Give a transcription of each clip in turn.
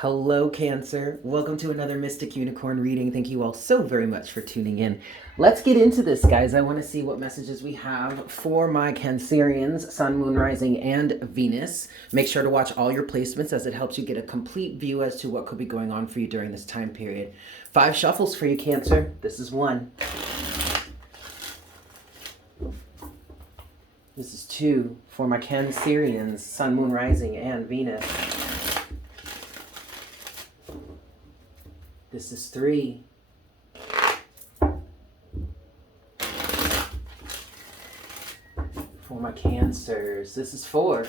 Hello, Cancer. Welcome to another Mystic Unicorn reading. Thank you all so very much for tuning in. Let's get into this, guys. I want to see what messages we have for my Cancerians, Sun, Moon, Rising, and Venus. Make sure to watch all your placements as it helps you get a complete view as to what could be going on for you during this time period. 5 shuffles for you, Cancer. This is 1. This is 2 for my Cancerians, Sun, Moon, Rising, and Venus. This is 3. For my Cancers, this is 4.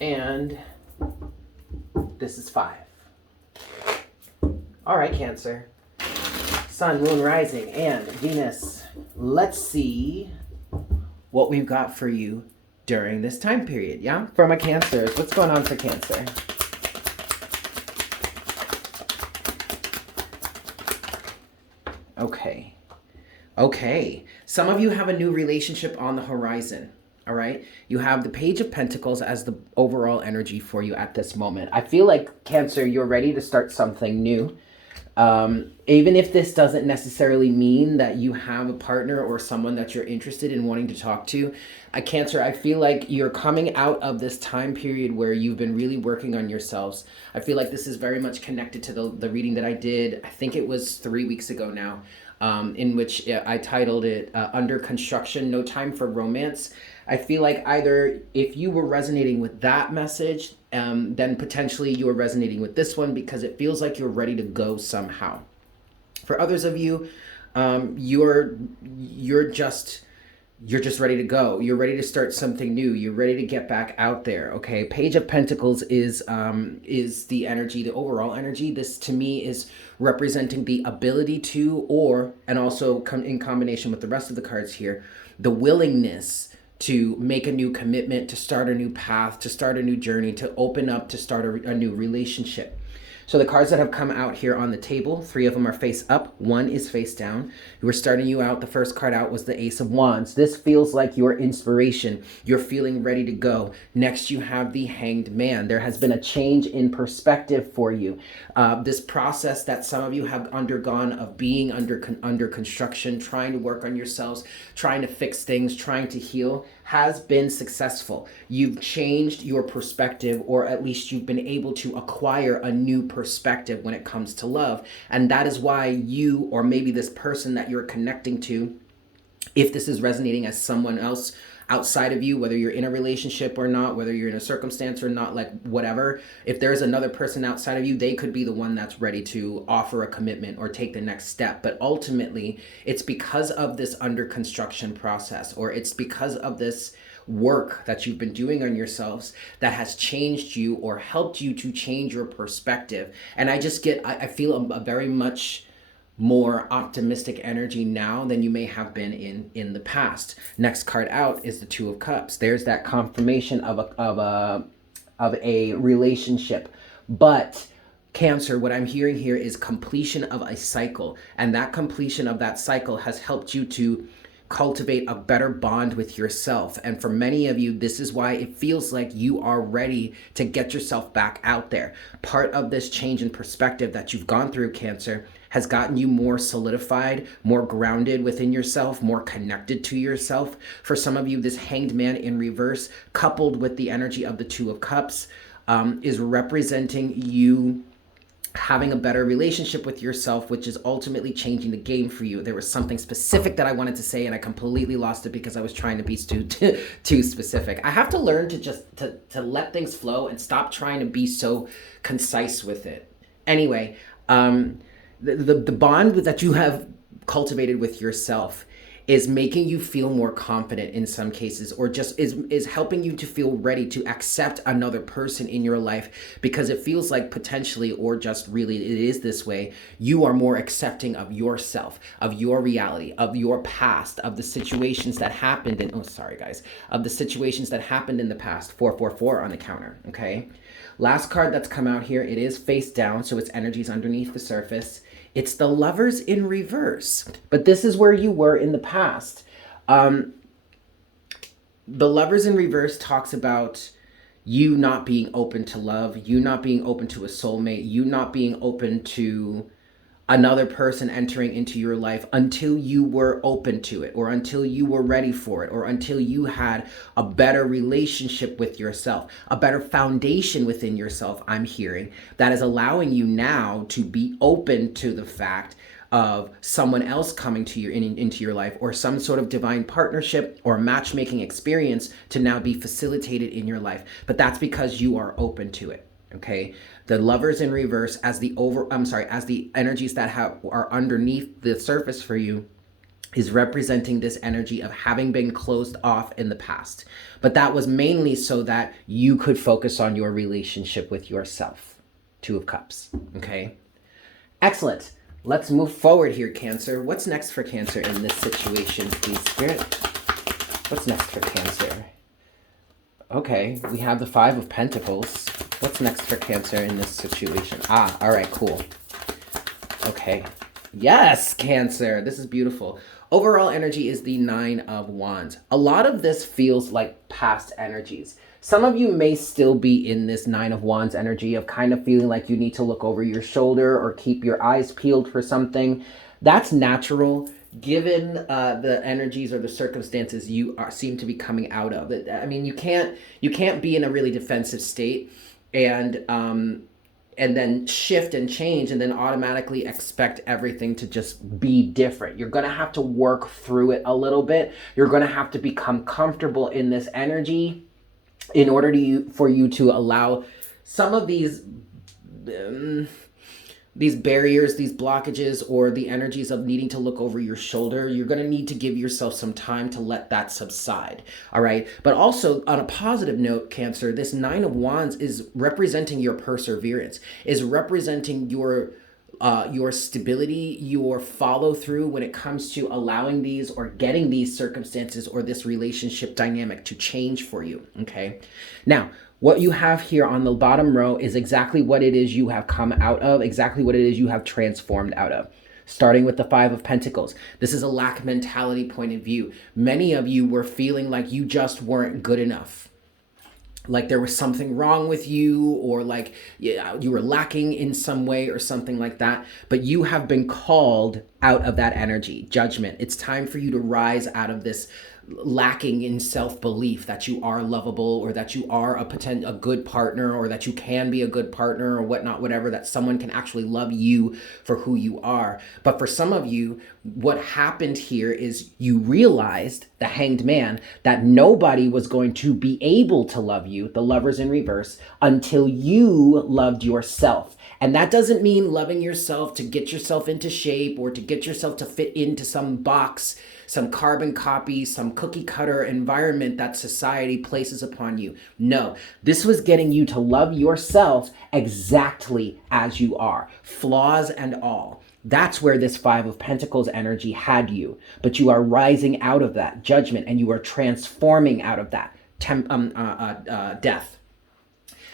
And this is 5. All right, Cancer. Sun, Moon, Rising, and Venus. Let's see what we've got for you during this time period, yeah? For my Cancers, what's going on for Cancer? Okay. Some of you have a new relationship on the horizon, all right? You have the Page of Pentacles as the overall energy for you at this moment. I feel like, Cancer, you're ready to start something new. Even if this doesn't necessarily mean that you have a partner or someone that you're interested in wanting to talk to, Cancer, I feel like you're coming out of this time period where you've been really working on yourselves. I feel like this is very much connected to the reading that I did, I think it was 3 weeks ago now, in which I titled it Under Construction, No Time for Romance. I feel like either if you were resonating with that message, then potentially you are resonating with this one because it feels like you're ready to go somehow. For others of you, you're just ready to go. You're ready to start something new. You're ready to get back out there. Okay, Page of Pentacles is the energy, the overall energy. This to me is representing the ability to, and also in combination with the rest of the cards here, the willingness to make a new commitment, to start a new path, to start a new journey, to open up, to start a new relationship. So the cards that have come out here on the table, 3 of them are face up, 1 is face down. We're starting you out. The first card out was the Ace of Wands. This feels like your inspiration. You're feeling ready to go. Next, you have the Hanged Man. There has been a change in perspective for you. This process that some of you have undergone of being under construction, trying to work on yourselves, trying to fix things, trying to heal, has been successful. You've changed your perspective, or at least you've been able to acquire a new perspective when it comes to love. And that is why you, or maybe this person that you're connecting to, if this is resonating as someone else outside of you, whether you're in a relationship or not, whether you're in a circumstance or not, like whatever, if there's another person outside of you, they could be the one that's ready to offer a commitment or take the next step. But ultimately, it's because of this under construction process, or it's because of this work that you've been doing on yourselves that has changed you or helped you to change your perspective. And I feel a very much more optimistic energy now than you may have been in the past. Next card out is the 2 of Cups. There's that confirmation of a relationship. But Cancer, what I'm hearing here is completion of a cycle, and that completion of that cycle has helped you to cultivate a better bond with yourself. And for many of you, this is why it feels like you are ready to get yourself back out there. Part of this change in perspective that you've gone through, Cancer, has gotten you more solidified, more grounded within yourself, more connected to yourself. For some of you, this Hanged Man in reverse, coupled with the energy of the 2 of Cups, is representing you having a better relationship with yourself, which is ultimately changing the game for you. There was something specific that I wanted to say, and I completely lost it because I was trying to be too specific. I have to learn to just to let things flow and stop trying to be so concise with it. Anyway, the bond that you have cultivated with yourself is making you feel more confident in some cases, or just is helping you to feel ready to accept another person in your life, because it feels like potentially, or just really it is this way, you are more accepting of yourself, of your reality, of your past, of the situations that happened in, of the situations that happened in the past. 444 on the counter, okay? Last card that's come out here, it is face down, so its energy's underneath the surface. It's the Lovers in reverse. But this is where you were in the past. The Lovers in reverse talks about you not being open to love, you not being open to a soulmate, you not being open to another person entering into your life until you were open to it, or until you were ready for it, or until you had a better relationship with yourself, a better foundation within yourself, I'm hearing, that is allowing you now to be open to the fact of someone else coming to you into your life, or some sort of divine partnership or matchmaking experience to now be facilitated in your life. But that's because you are open to it. Okay, the Lovers in reverse, as the as the energies that are underneath the surface for you, is representing this energy of having been closed off in the past. But that was mainly so that you could focus on your relationship with yourself. Two of Cups. Okay, excellent. Let's move forward here, Cancer. What's next for Cancer in this situation, please, Spirit? What's next for Cancer? Okay, we have the Five of Pentacles. What's next for Cancer in this situation? Ah, all right, cool. Okay. Yes, Cancer. This is beautiful. Overall energy is the Nine of Wands. A lot of this feels like past energies. Some of you may still be in this Nine of Wands energy of kind of feeling like you need to look over your shoulder or keep your eyes peeled for something. That's natural, given the energies or the circumstances you seem to be coming out of. I mean, you can't be in a really defensive state and then shift and change and then automatically expect everything to just be different. You're going to have to work through it a little bit. You're going to have to become comfortable in this energy in order for you to allow some of these barriers, these blockages, or the energies of needing to look over your shoulder. You're going to need to give yourself some time to let that subside. All right. But also on a positive note, Cancer, this Nine of Wands is representing your perseverance, is representing your stability, your follow through when it comes to allowing these or getting these circumstances or this relationship dynamic to change for you. Okay. Now, what you have here on the bottom row is exactly what it is you have come out of, exactly what it is you have transformed out of. Starting with the Five of Pentacles. This is a lack mentality point of view. Many of you were feeling like you just weren't good enough. Like there was something wrong with you, or like you were lacking in some way or something like that. But you have been called out of that energy, judgment. It's time for you to rise out of this lacking in self-belief that you are lovable, or that you are a good partner, or that you can be a good partner, or whatnot, whatever, that someone can actually love you for who you are. But for some of you, what happened here is you realized, the Hanged Man, that nobody was going to be able to love you, the Lovers in reverse, until you loved yourself. And that doesn't mean loving yourself to get yourself into shape or to get yourself to fit into some box, some carbon copy, some cookie cutter environment that society places upon you. No, this was getting you to love yourself exactly as you are, flaws and all. That's where this Five of Pentacles energy had you. But you are rising out of that judgment, and you are transforming out of that death.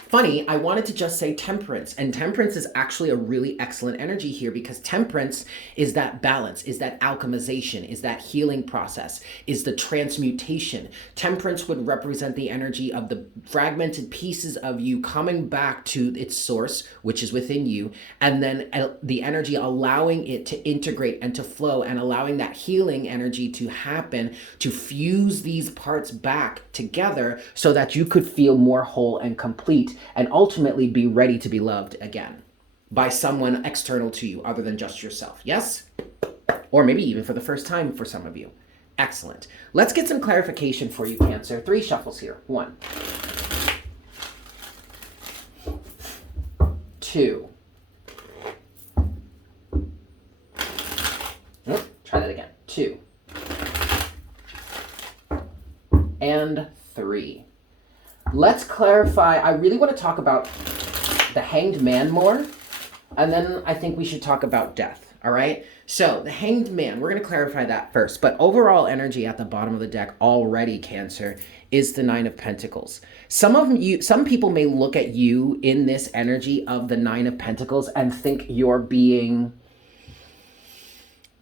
Funny, I wanted to just say temperance, and temperance is actually a really excellent energy here, because temperance is that balance, is that alchemization, is that healing process, is the transmutation. Temperance would represent the energy of the fragmented pieces of you coming back to its source, which is within you, and then the energy allowing it to integrate and to flow, and allowing that healing energy to happen, to fuse these parts back together so that you could feel more whole and complete, and ultimately be ready to be loved again by someone external to you other than just yourself. Yes? Or maybe even for the first time for some of you. Excellent. Let's get some clarification for you, Cancer. 3 shuffles here. 1, 2. Try that again. 2. And 3. Let's clarify. I really want to talk about the Hanged Man more, and then I think we should talk about death. All right? So the Hanged Man, we're going to clarify that first. But overall energy at the bottom of the deck already, Cancer, is the Nine of Pentacles. Some people may look at you in this energy of the Nine of Pentacles and think you're being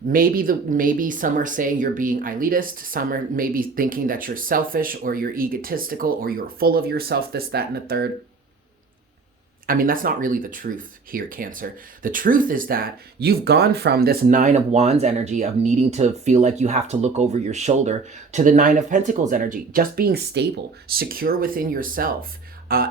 Maybe some are saying you're being elitist. Some are maybe thinking that you're selfish or you're egotistical or you're full of yourself, this, that, and the third. I mean, that's not really the truth here, Cancer. The truth is that you've gone from this Nine of Wands energy of needing to feel like you have to look over your shoulder to the Nine of Pentacles energy, just being stable, secure within yourself,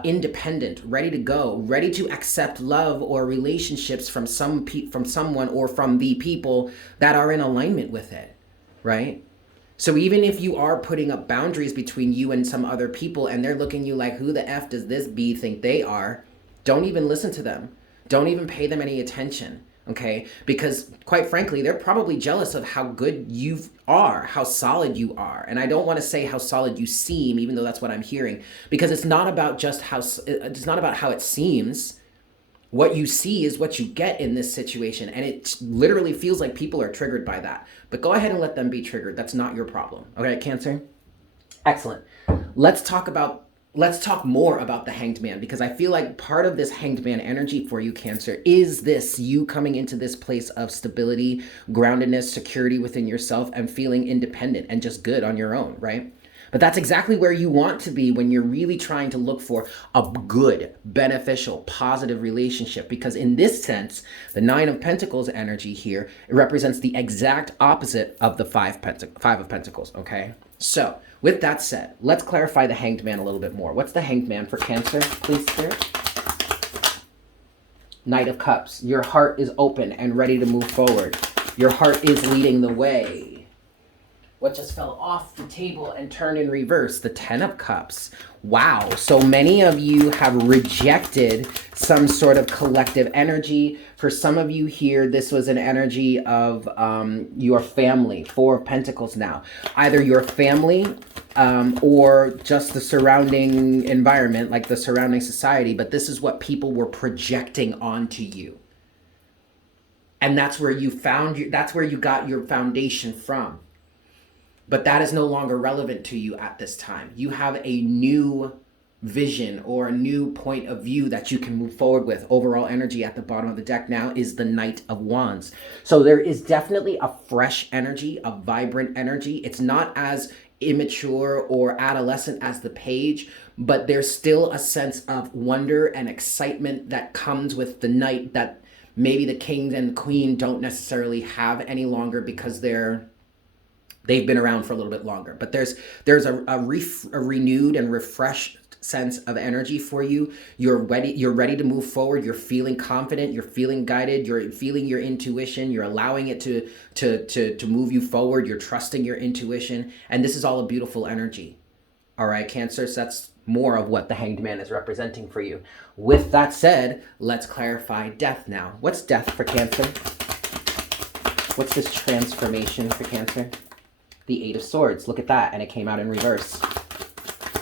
independent, ready to go, ready to accept love or relationships from someone or from the people that are in alignment with it, right? So even if you are putting up boundaries between you and some other people and they're looking at you like, who the F does this B think they are? Don't even listen to them. Don't even pay them any attention, okay? Because quite frankly, they're probably jealous of how good you are, how solid you are. And I don't want to say how solid you seem, even though that's what I'm hearing, because it's not about just it's not about how it seems. What you see is what you get in this situation. And it literally feels like people are triggered by that. But go ahead and let them be triggered. That's not your problem. Okay, Cancer? Excellent. Let's talk more about the Hanged Man, because I feel like part of this Hanged Man energy for you, Cancer, is this you coming into this place of stability, groundedness, security within yourself, and feeling independent and just good on your own, right? But that's exactly where you want to be when you're really trying to look for a good, beneficial, positive relationship. Because in this sense, the Nine of Pentacles energy here, it represents the exact opposite of the Five of Pentacles, okay? So, with that said, let's clarify the Hanged Man a little bit more. What's the Hanged Man for Cancer, please, Spirit? Knight of Cups. Your heart is open and ready to move forward. Your heart is leading the way. What just fell off the table and turned in reverse? The Ten of Cups. Wow. So many of you have rejected some sort of collective energy. For some of you here, this was an energy of your family. Four of Pentacles now. Either your family or just the surrounding environment, like the surrounding society. But this is what people were projecting onto you. And that's where you that's where you got your foundation from. But that is no longer relevant to you at this time. You have a new vision or a new point of view that you can move forward with. Overall energy at the bottom of the deck now is the Knight of Wands. So there is definitely a fresh energy, a vibrant energy. It's not as immature or adolescent as the Page, but there's still a sense of wonder and excitement that comes with the Knight that maybe the King and Queen don't necessarily have any longer because they've been around for a little bit longer. But there's a renewed and refreshed sense of energy for you. You're ready to move forward. You're feeling confident. You're feeling guided. You're feeling your intuition. You're allowing it to move you forward. You're trusting your intuition. And this is all a beautiful energy. All right, Cancer, so that's more of what the Hanged Man is representing for you. With that said, let's clarify death now. What's death for Cancer? What's this transformation for Cancer? The Eight of Swords. Look at that. And it came out in reverse.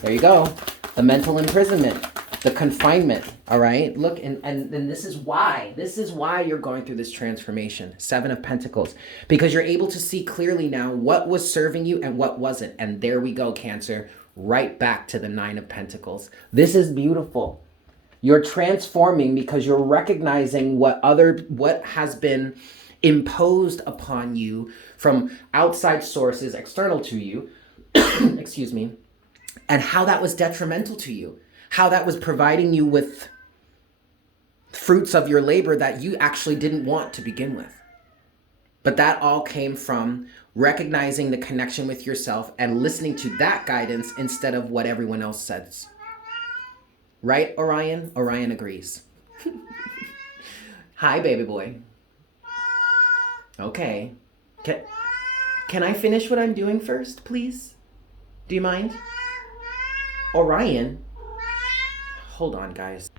There you go. The mental imprisonment. The confinement. All right. Look, and this is why. This is why you're going through this transformation. Seven of Pentacles. Because you're able to see clearly now what was serving you and what wasn't. And there we go, Cancer. Right back to the Nine of Pentacles. This is beautiful. You're transforming because you're recognizing what has been imposed upon you from outside sources external to you, excuse me, and how that was detrimental to you, how that was providing you with fruits of your labor that you actually didn't want to begin with. But that all came from recognizing the connection with yourself and listening to that guidance instead of what everyone else says. Right, Orion? Orion agrees. Hi, baby boy. Okay. Can I finish what I'm doing first, please? Do you mind? Orion? Hold on, guys.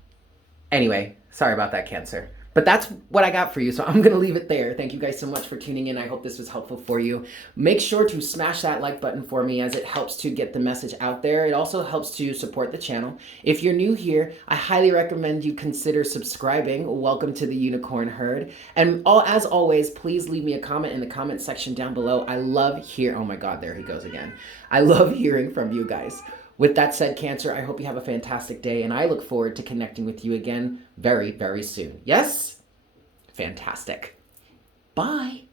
Anyway, sorry about that, Cancer. But that's what I got for you, so I'm going to leave it there. Thank you guys so much for tuning in. I hope this was helpful for you. Make sure to smash that like button for me as it helps to get the message out there. It also helps to support the channel. If you're new here, I highly recommend you consider subscribing. Welcome to the Unicorn Herd. And as always, please leave me a comment in the comment section down below. I love oh my God, there he goes again. I love hearing from you guys. With that said, Cancer, I hope you have a fantastic day, and I look forward to connecting with you again very, very soon. Yes? Fantastic. Bye.